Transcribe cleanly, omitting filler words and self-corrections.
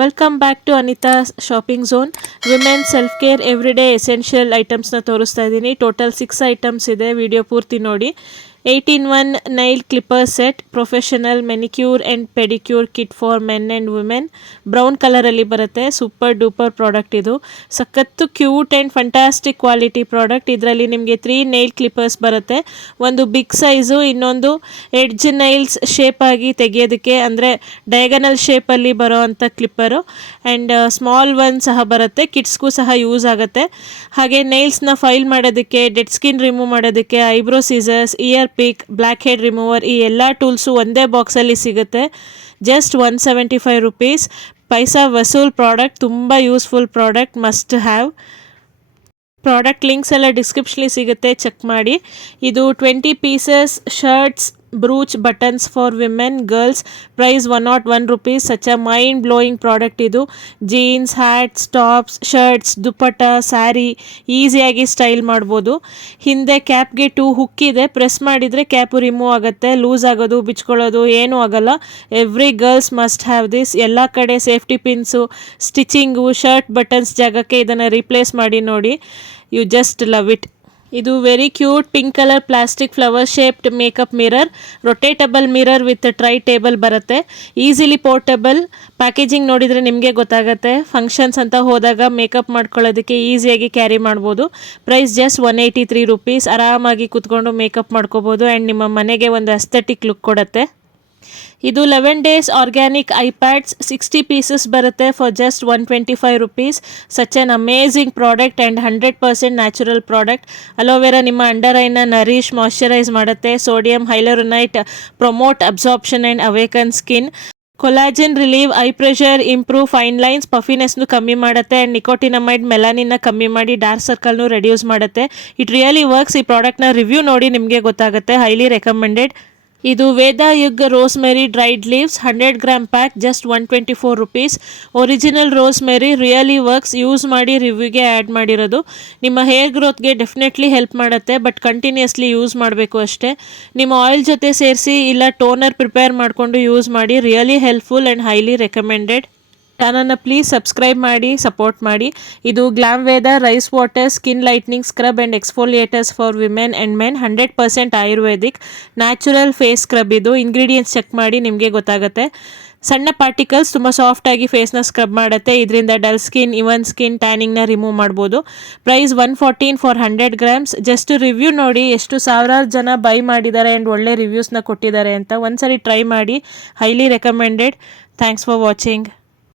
Welcome back to Anita shopping zone. Women self care everyday essential ಐಟಮ್ಸ್ನ ತೋರಿಸ್ತಾ ಇದ್ದೀನಿ. Total 6 items ಇದೆ. ವಿಡಿಯೋ ಪೂರ್ತಿ ನೋಡಿ. 8-in-1 Nile clipper set, professional manicure and pedicure kit for men and women. Brown ಕಲರಲ್ಲಿ ಬರುತ್ತೆ. Super duper product ಇದು. ಸಖತ್ತು cute and fantastic quality product. ಇದರಲ್ಲಿ ನಿಮಗೆ 3 ನೈಲ್ ಕ್ಲಿಪ್ಪರ್ಸ್ ಬರುತ್ತೆ. ಒಂದು ಬಿಗ್ ಸೈಜು, ಇನ್ನೊಂದು ಎಡ್ಜ್ ನೈಲ್ಸ್ ಶೇಪ್ ಆಗಿ ತೆಗೆಯೋದಕ್ಕೆ, ಅಂದರೆ ಡಯಾಗನಲ್ ಶೇಪಲ್ಲಿ ಬರೋ ಅಂಥ ಕ್ಲಿಪ್ಪರು. ಆ್ಯಂಡ್ ಸ್ಮಾಲ್ ಒನ್ ಸಹ ಬರುತ್ತೆ. ಕಿಡ್ಸ್ಗೂ ಸಹ ಯೂಸ್ ಆಗುತ್ತೆ. ಹಾಗೆ ನೈಲ್ಸ್ನ ಫೈಲ್ ಮಾಡೋದಕ್ಕೆ, ಡೆಡ್ ಸ್ಕಿನ್ ರಿಮೂವ್ ಮಾಡೋದಕ್ಕೆ, eyebrow scissors, ear pick, blackhead remover, ಈ ಎಲ್ಲ ಟೂಲ್ಸು ಒಂದೇ ಬಾಕ್ಸಲ್ಲಿ ಸಿಗುತ್ತೆ. Just 175 rupees. ಪೈಸಾ ವಸೂಲ್ ಪ್ರಾಡಕ್ಟ್. ತುಂಬ useful product, must have. Product links ಎಲ್ಲ ಡಿಸ್ಕ್ರಿಪ್ಷನ್ಲಿ ಸಿಗುತ್ತೆ, ಚೆಕ್ ಮಾಡಿ. ಇದು 20 pieces shirts, brooch, buttons for women, girls. Price 101 rupees. Such a mind blowing product ಇದು. Jeans, hats, tops, shirts, dupatta, sari ಈಸಿಯಾಗಿ ಸ್ಟೈಲ್ ಮಾಡ್ಬೋದು. ಹಿಂದೆ ಕ್ಯಾಪ್ಗೆ 2 ಹುಕ್ ಇದೆ. ಪ್ರೆಸ್ ಮಾಡಿದರೆ ಕ್ಯಾಪು ರಿಮೂವ್ ಆಗುತ್ತೆ. ಲೂಸ್ ಆಗೋದು, ಬಿಚ್ಕೊಳ್ಳೋದು ಏನೂ ಆಗಲ್ಲ. Every girls must have this. ಎಲ್ಲ ಕಡೆ safety pins, stitching, shirt buttons ಜಾಗಕ್ಕೆ ಇದನ್ನು ರೀಪ್ಲೇಸ್ ಮಾಡಿ ನೋಡಿ. You just love it. ಇದು very cute pink colour plastic flower shaped makeup mirror. Rotatable mirror with tray table ಬರುತ್ತೆ. Easily portable. ಪ್ಯಾಕೇಜಿಂಗ್ ನೋಡಿದರೆ ನಿಮಗೆ ಗೊತ್ತಾಗುತ್ತೆ. ಫಂಕ್ಷನ್ಸ್ ಅಂತ ಹೋದಾಗ ಮೇಕಪ್ ಮಾಡ್ಕೊಳ್ಳೋದಕ್ಕೆ ಈಸಿಯಾಗಿ ಕ್ಯಾರಿ ಮಾಡ್ಬೋದು. Price just 183 rupees. ಆರಾಮಾಗಿ ಕೂತ್ಕೊಂಡು ಮೇಕಪ್ ಮಾಡ್ಕೋಬೋದು ಆ್ಯಂಡ್ ನಿಮ್ಮ ಮನೆಗೆ ಒಂದು ಅಸ್ಥೆಟಿಕ್ ಲುಕ್ ಕೊಡುತ್ತೆ. ಇದು 11 days organic eye pads. 60 pieces ಬರುತ್ತೆ for just 125 rupees. Such an amazing product and 100% natural product. Aloe vera ನಿಮ್ಮ ಅಂಡರ್ ಐನ ನರಿಶ್, ಮಾಯ್ಶ್ಚರೈಸ್ ಮಾಡುತ್ತೆ. Sodium hyaluronate promote absorption and awaken skin. Collagen relieve eye pressure, improve fine lines, ಪಫಿನೆಸ್ನು ಕಮ್ಮಿ ಮಾಡುತ್ತೆ. And nicotinamide ಮೆಲಾನಿನ್ನ ಕಮ್ಮಿ ಮಾಡಿ ಡಾರ್ಕ್ ಸರ್ಕಲ್ನು ರೆಡ್ಯೂಸ್ ಮಾಡುತ್ತೆ. It really works. ಈ ಪ್ರಾಡಕ್ಟ್ನ ರಿವ್ಯೂ ನೋಡಿ ನಿಮಗೆ ಗೊತ್ತಾಗುತ್ತೆ. Highly recommended. ಇದು Veda Yug rosemary dried leaves 100 gram pack. Just 124 rupees. Original rosemary really works. Use ಮಾಡಿ ರಿವ್ಯೂಗೆ ಆ್ಯಡ್ ಮಾಡಿರೋದು. ನಿಮ್ಮ ಹೇರ್ ಗ್ರೋತ್ಗೆ ಡೆಫಿನೆಟ್ಲಿ ಹೆಲ್ಪ್ ಮಾಡುತ್ತೆ, ಬಟ್ ಕಂಟಿನ್ಯೂಸ್ಲಿ ಯೂಸ್ ಮಾಡಬೇಕು ಅಷ್ಟೇ. ನಿಮ್ಮ ಆಯಿಲ್ ಜೊತೆ ಸೇರಿಸಿ ಇಲ್ಲ ಟೋನರ್ ಪ್ರಿಪೇರ್ ಮಾಡಿಕೊಂಡು ಯೂಸ್ ಮಾಡಿ. Really helpful and highly recommended. ಚಾನಲ್ನ ಪ್ಲೀಸ್ ಸಬ್ಸ್ಕ್ರೈಬ್ ಮಾಡಿ, ಸಪೋರ್ಟ್ ಮಾಡಿ. ಇದು Glam Veda rice water skin lightening scrub and exfoliators for women and men. 100% Ayurvedic natural face scrub ಇದು. ಇಂಗ್ರೀಡಿಯೆಂಟ್ಸ್ ಚೆಕ್ ಮಾಡಿ, ನಿಮಗೆ ಗೊತ್ತಾಗುತ್ತೆ. ಸಣ್ಣ ಪಾರ್ಟಿಕಲ್ಸ್ ತುಂಬ ಸಾಫ್ಟಾಗಿ ಫೇಸ್ನ ಸ್ಕ್ರಬ್ ಮಾಡುತ್ತೆ. ಇದರಿಂದ ಡಲ್ ಸ್ಕಿನ್, ಇವನ್ ಸ್ಕಿನ್, ಟ್ಯಾನಿಂಗ್ನ ರಿಮೂವ್ ಮಾಡ್ಬೋದು. Price 114 for 100 grams. Just review ನೋಡಿ, ಎಷ್ಟು ಸಾವಿರಾರು ಜನ ಬೈ ಮಾಡಿದ್ದಾರೆ ಆ್ಯಂಡ್ ಒಳ್ಳೆ ರಿವ್ಯೂಸ್ನ ಕೊಟ್ಟಿದ್ದಾರೆ ಅಂತ. ಒಂದ್ಸರಿ ಟ್ರೈ ಮಾಡಿ. Highly recommended. Thanks for watching.